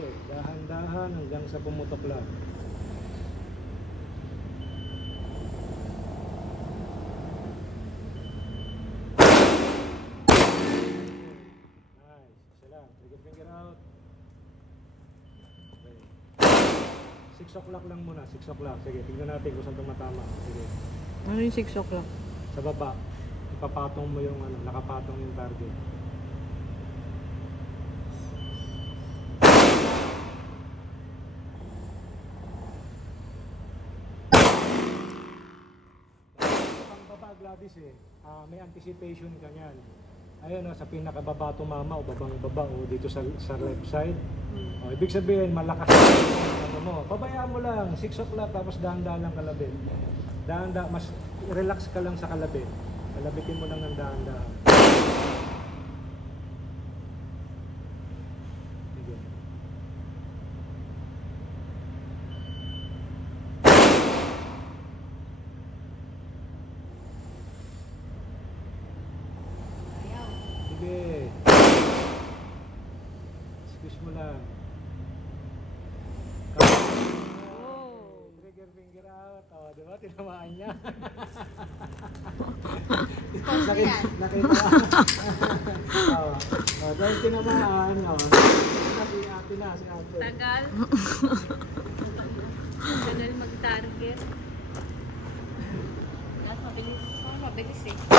Hindi, dahan-dahan hanggang sa pumutok lang. Nice, isa lang. Trigger finger out. Okay. 6 o'clock lang muna, 6 o'clock. Sige, tignan natin kung saan tumatama. Sige. Ano yung 6 o'clock? Sa baba, ipapatong mo yung ano, nakapatong yung target. Pang baba, Gladys may anticipation ka niyan. Ayun sa pinakababa tumama o babang baba o dito sa left side. O, ibig sabihin malakas ano mo. Pabayaan mo lang 6 o'clock tapos dahan-dahan lang kalabit. Dahan-dahan, mas relax ka lang sa kalabit. Kalabitin mo lang ng dahan-dahan. Sige. Sige. Squeeze mo lang. Trigger finger out. O, diba? Tinamaan niya. Nakita dahil tinamaan. Si ate na, si ate. Tagal. Tagal mag-target. Mabilis. Mabilis